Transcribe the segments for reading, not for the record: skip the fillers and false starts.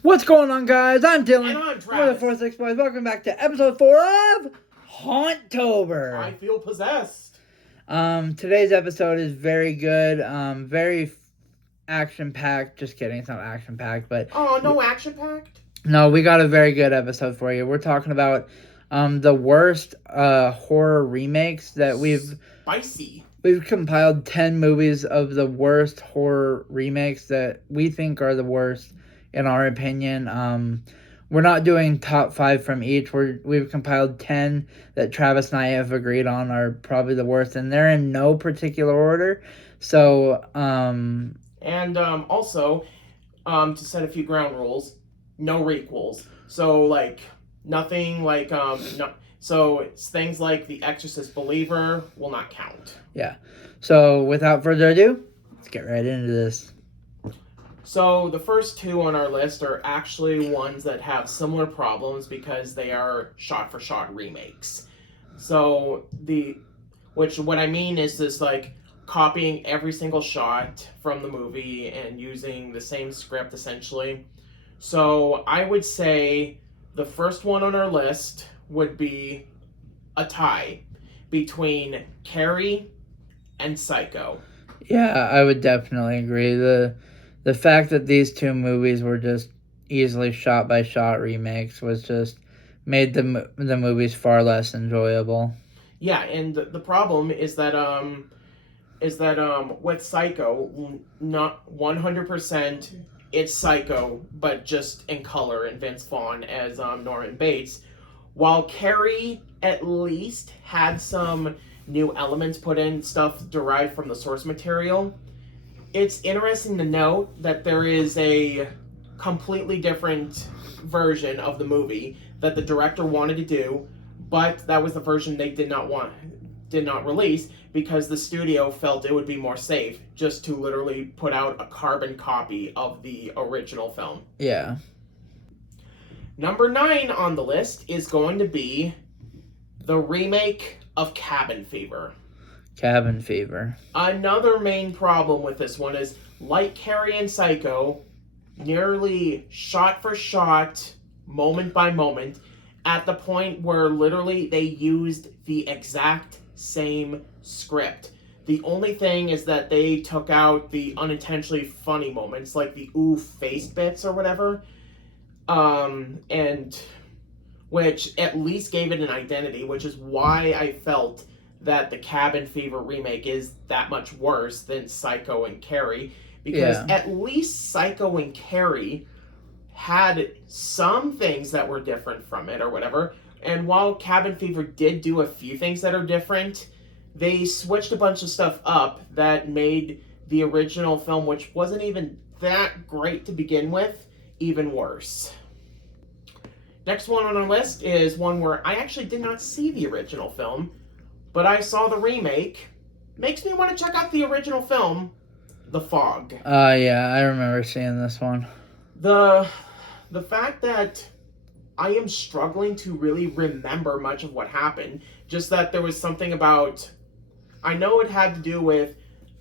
What's going on, guys? I'm Dylan. And I'm Travis. We're the 406 boys. Welcome back to episode 4 of HauntTober. I feel possessed. Today's episode is very good. Very action-packed. Just kidding, it's not action-packed, but... Oh, no action-packed? No, we got a very good episode for you. We're talking about the worst horror remakes that we've... Spicy. We've compiled 10 movies of the worst horror remakes that we think are the worst, in our opinion. We're not doing top 5 from each. We've compiled 10 that Travis and I have agreed on are probably the worst, and they're in no particular order. So, also, to set a few ground rules, no requels. So, like, nothing like, no... So, it's things like The Exorcist Believer will not count. Yeah. So, without further ado, let's get right into this. So, the first 2 on our list are actually ones that have similar problems because they are shot-for-shot remakes. So, what I mean is this, like, copying every single shot from the movie and using the same script, essentially. So, I would say the first one on our list would be a tie between Carrie and Psycho. Yeah, I would definitely agree. The fact that these 2 movies were just easily shot-by-shot remakes was just made the movies far less enjoyable. Yeah, and the problem is that with Psycho, not 100% it's Psycho, but just in color and Vince Vaughn as Norman Bates. While Carrie at least had some new elements put in, stuff derived from the source material, it's interesting to note that there is a completely different version of the movie that the director wanted to do, but that was the version they did not release because the studio felt it would be more safe just to literally put out a carbon copy of the original film. Yeah. Number 9 on the list is going to be the remake of Cabin Fever. Cabin Fever. Another main problem with this one is, like Carrie and Psycho, nearly shot for shot, moment by moment, at the point where literally they used the exact same script. The only thing is that they took out the unintentionally funny moments, like the oof face bits or whatever, and which at least gave it an identity, which is why I felt that the Cabin Fever remake is that much worse than Psycho and Carrie, because at least Psycho and Carrie had some things that were different from it or whatever, and while Cabin Fever did do a few things that are different, they switched a bunch of stuff up that made the original film, which wasn't even that great to begin with, even worse. Next one on our list is one where I actually did not see the original film, but I saw the remake. Makes me want to check out the original film, The Fog. Yeah, I remember seeing this one. The fact that I am struggling to really remember much of what happened, just that there was something about... I know it had to do with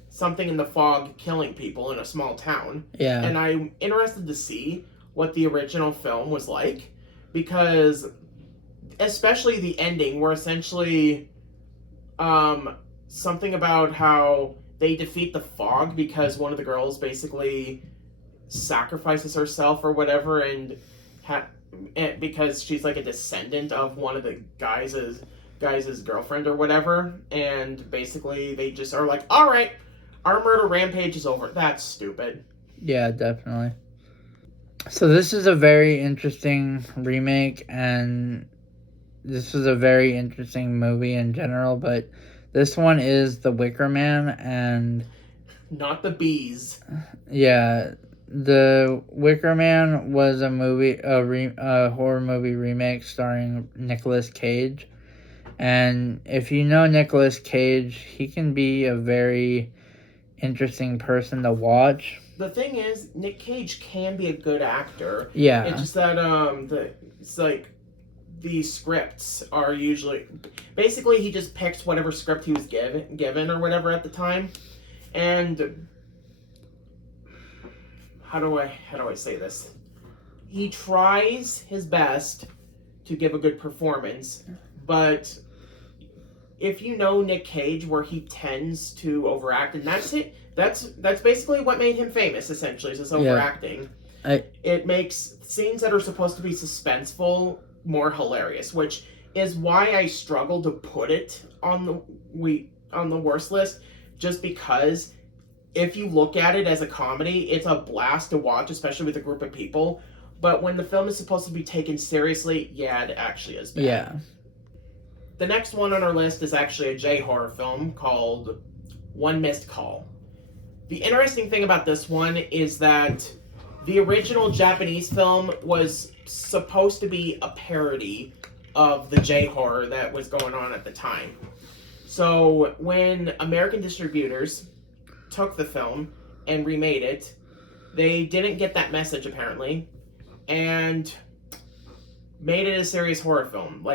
something in the fog killing people in a small town. Yeah. And I'm interested to see what the original film was like, because especially the ending, where essentially something about how they defeat the fog because one of the girls basically sacrifices herself or whatever, and because she's like a descendant of one of the guys' girlfriend or whatever, and basically they just are like, all right, our murder rampage is over. That's stupid. Yeah, definitely. So this is a very interesting remake, and this is a very interesting movie in general, but this one is The Wicker Man, and... Not the bees. Yeah, The Wicker Man was a horror movie remake starring Nicolas Cage. And if you know Nicolas Cage, he can be a very interesting person to watch. The thing is, Nick Cage can be a good actor. Yeah. It's just that it's like the scripts are usually basically he just picked whatever script he was given or whatever at the time, and how do I say this? He tries his best to give a good performance, but if you know Nick Cage, where he tends to overact, and that's it. That's basically what made him famous. Essentially, is his overacting. It makes scenes that are supposed to be suspenseful more hilarious, which is why I struggle to put it on the worst list, just because if you look at it as a comedy, it's a blast to watch, especially with a group of people. But when the film is supposed to be taken seriously, yeah, it actually is bad. Yeah. The next one on our list is actually a J-horror film called One Missed Call. The interesting thing about this one is that the original Japanese film was supposed to be a parody of the J-horror that was going on at the time. So when American distributors took the film and remade it, they didn't get that message apparently, and made it a serious horror film.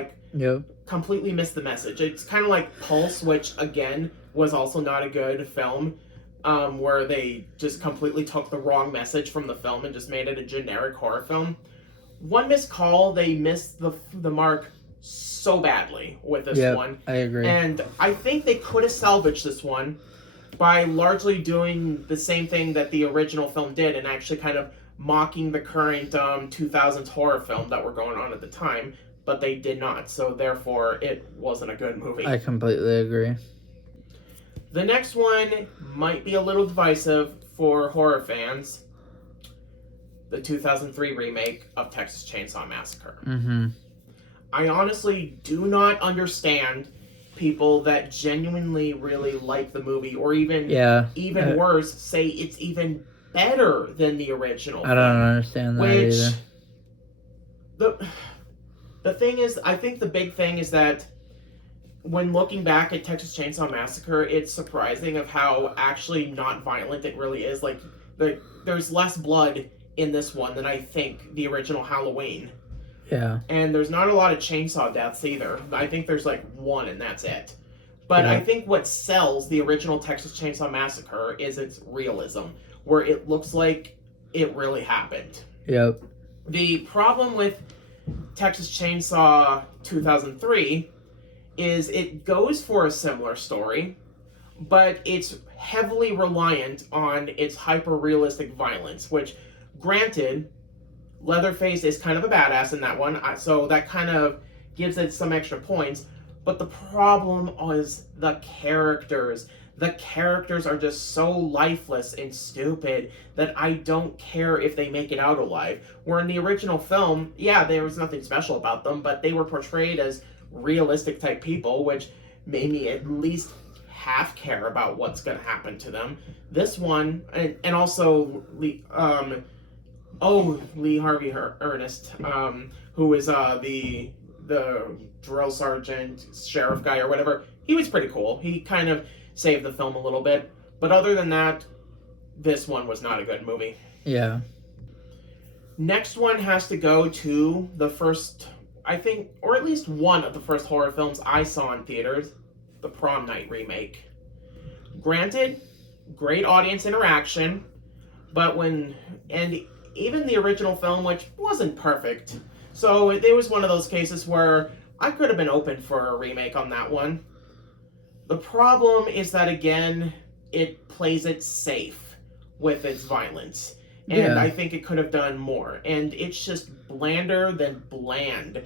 Completely missed the message. It's kind of like Pulse, which again was also not a good film, where they just completely took the wrong message from the film and just made it a generic horror film. One Missed Call, they missed the mark so badly with this one. I agree. And I think they could have salvaged this one by largely doing the same thing that the original film did, and actually kind of mocking the current 2000s horror film that were going on at the time, but they did not, so therefore it wasn't a good movie. I completely agree. The next one might be a little divisive for horror fans. The 2003 remake of Texas Chainsaw Massacre. Mm-hmm. I honestly do not understand people that genuinely really like the movie, or even worse, say it's even better than the original. I don't understand that either. The thing is, I think the big thing is that when looking back at Texas Chainsaw Massacre, it's surprising of how actually not violent it really is. There's less blood in this one than I think the original Halloween. Yeah. And there's not a lot of chainsaw deaths either. I think there's one and that's it. But I think what sells the original Texas Chainsaw Massacre is its realism, where it looks like it really happened. Yep. The problem with Texas Chainsaw 2003 is it goes for a similar story, but it's heavily reliant on its hyper-realistic violence, which, granted, Leatherface is kind of a badass in that one, so that kind of gives it some extra points, but the problem is the characters. The characters are just so lifeless and stupid that I don't care if they make it out alive. Where in the original film, yeah, there was nothing special about them, but they were portrayed as realistic type people, which made me at least half care about what's going to happen to them. This one, and also Lee Harvey Ernest, who is the drill sergeant, sheriff guy or whatever, he was pretty cool. He kind of saved the film a little bit. But other than that, this one was not a good movie. Yeah. Next one has to go to the first, I think, or at least one of the first horror films I saw in theaters, the Prom Night remake. Granted, great audience interaction, but even the original film, which wasn't perfect. So it was one of those cases where I could have been open for a remake on that one. The problem is that, again, it plays it safe with its violence. And I think it could have done more. And it's just blander than bland.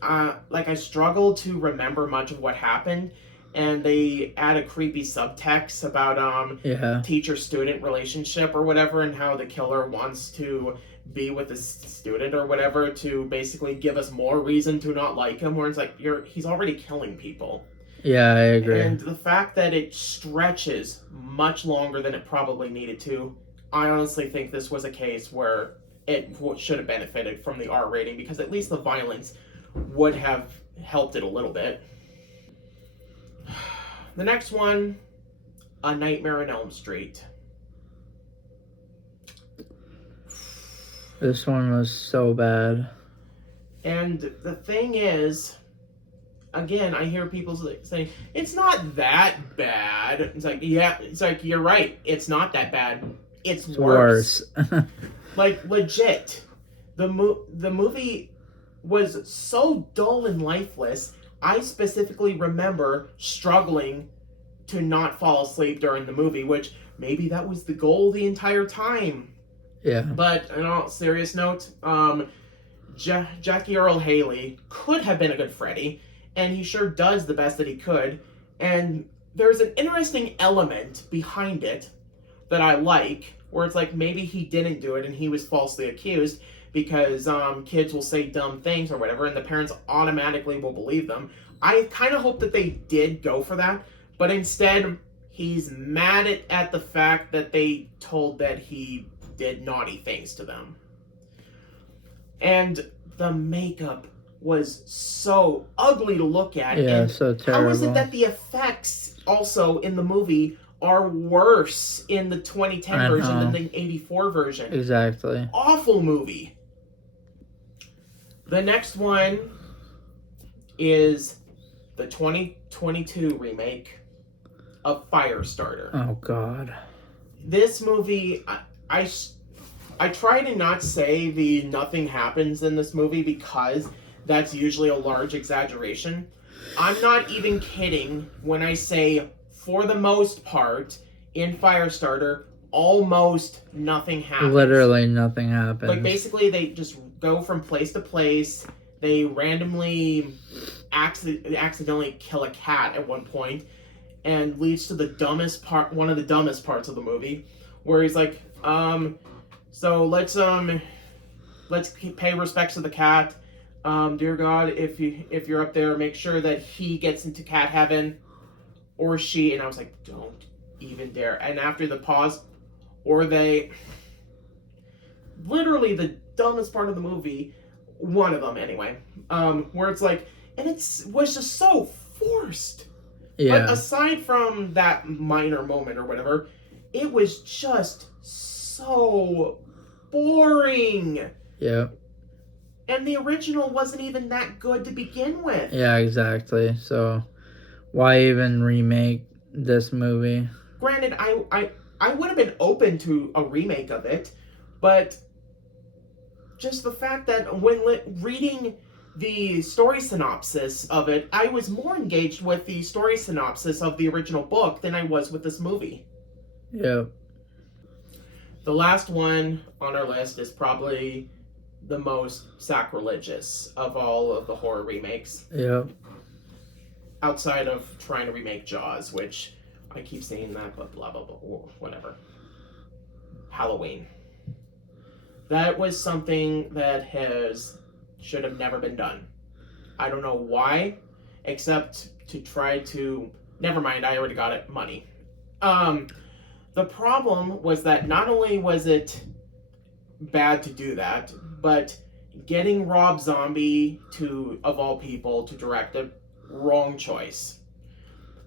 I struggle to remember much of what happened. And they add a creepy subtext about teacher-student relationship or whatever, and how the killer wants to be with the student or whatever to basically give us more reason to not like him, where it's like, he's already killing people. Yeah, I agree. And the fact that it stretches much longer than it probably needed to, I honestly think this was a case where it should have benefited from the R rating, because at least the violence would have helped it a little bit. The next one, A Nightmare on Elm Street. This one was so bad. And the thing is, again, I hear people saying it's not that bad. It's like, yeah, it's like, you're right. It's not that bad. It's worse. Like, legit. The movie was so dull and lifeless. I specifically remember struggling to not fall asleep during the movie, which maybe that was the goal the entire time. Yeah. But on all serious note, Jackie Earle Haley could have been a good Freddy, and he sure does the best that he could. And there's an interesting element behind it that I like, where it's like maybe he didn't do it and he was falsely accused, because kids will say dumb things or whatever, and the parents automatically will believe them. I kind of hope that they did go for that, but instead he's mad at the fact that they told that he did naughty things to them. And the makeup was so ugly to look at. Yeah, and so terrible. How is it that the effects also in the movie are worse in the 2010 version than the 84 version? Exactly. Awful movie. The next one is the 2022 remake of Firestarter. Oh, God. This movie, I try to not say the nothing happens in this movie, because that's usually a large exaggeration. I'm not even kidding when I say, for the most part, in Firestarter, almost nothing happens. Literally nothing happens. Like, basically, they just go from place to place. They randomly accidentally kill a cat at one point, and leads to the dumbest part, one of the dumbest parts of the movie, where he's like, so let's pay respects to the cat. Dear God, if you're up there, make sure that he gets into cat heaven, or she. And I was like, don't even dare. And after the pause, or they, literally the dumbest part of the movie, one of them anyway, where it's like, and was just so forced. Yeah. But aside from that minor moment or whatever, it was just so boring. Yeah. And the original wasn't even that good to begin with. Yeah, exactly. So why even remake this movie? Granted, I would have been open to a remake of it, but just the fact that when reading the story synopsis of it, I was more engaged with the story synopsis of the original book than I was with this movie. Yeah. The last one on our list is probably the most sacrilegious of all of the horror remakes. Yeah. Outside of trying to remake Jaws, which I keep saying that, but blah, blah, blah, whatever. Halloween. That was something that should have never been done. I don't know why, except to try to... Never mind, I already got it. Money. The problem was that not only was it bad to do that, but getting Rob Zombie to, of all people, to direct it, wrong choice.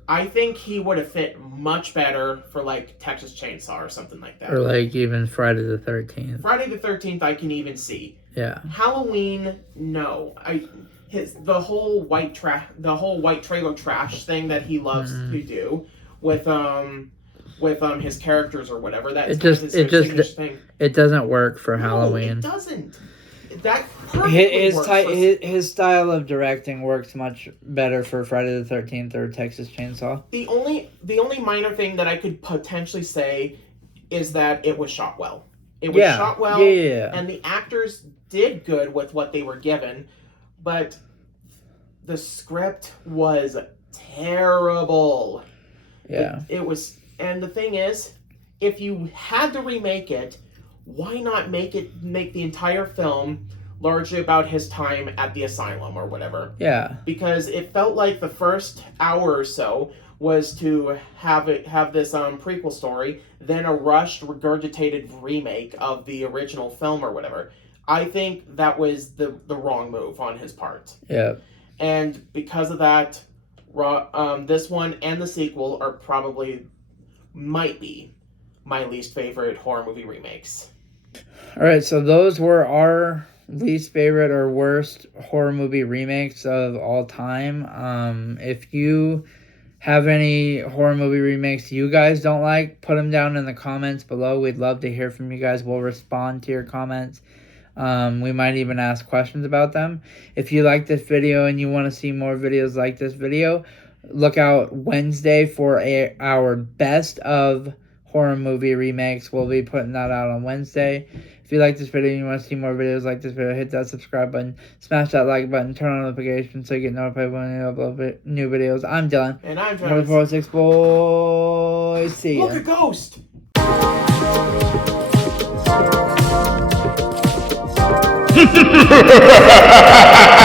I think he would have fit much better for, like, Texas Chainsaw or something like that. Or, like, even Friday the 13th. Friday the 13th I can even see. Yeah. Halloween, no. The whole white trailer trash thing that he loves to do with his characters or whatever. That's his signature thing. It doesn't work for Halloween. It doesn't. That perfectly works. His style of directing works much better for Friday the 13th or Texas Chainsaw. The only minor thing that I could potentially say is that it was shot well. It was shot well, and the actors did good with what they were given, but the script was terrible. Yeah. It was, and the thing is, if you had to remake it, why not make the entire film largely about his time at the asylum or whatever? Yeah. Because it felt like the first hour or so was to have this prequel story, then a rushed, regurgitated remake of the original film or whatever. I think that was the wrong move on his part. Yeah. And because of that, this one and the sequel might be my least favorite horror movie remakes. All right, so those were our least favorite or worst horror movie remakes of all time. If you have any horror movie remakes you guys don't like, put them down in the comments below. We'd love to hear from you guys. We'll respond to your comments. We might even ask questions about them. If you like this video and you want to see more videos like this video, look out Wednesday for our best of horror movie remakes. We'll be putting that out on Wednesday. If you like this video and you want to see more videos like this video, hit that subscribe button, smash that like button, turn on notifications so you get notified when we upload new videos. I'm Dylan. And I'm Travis. 406 boys. See ya. Look, a ghost! Ha ha ha ha ha!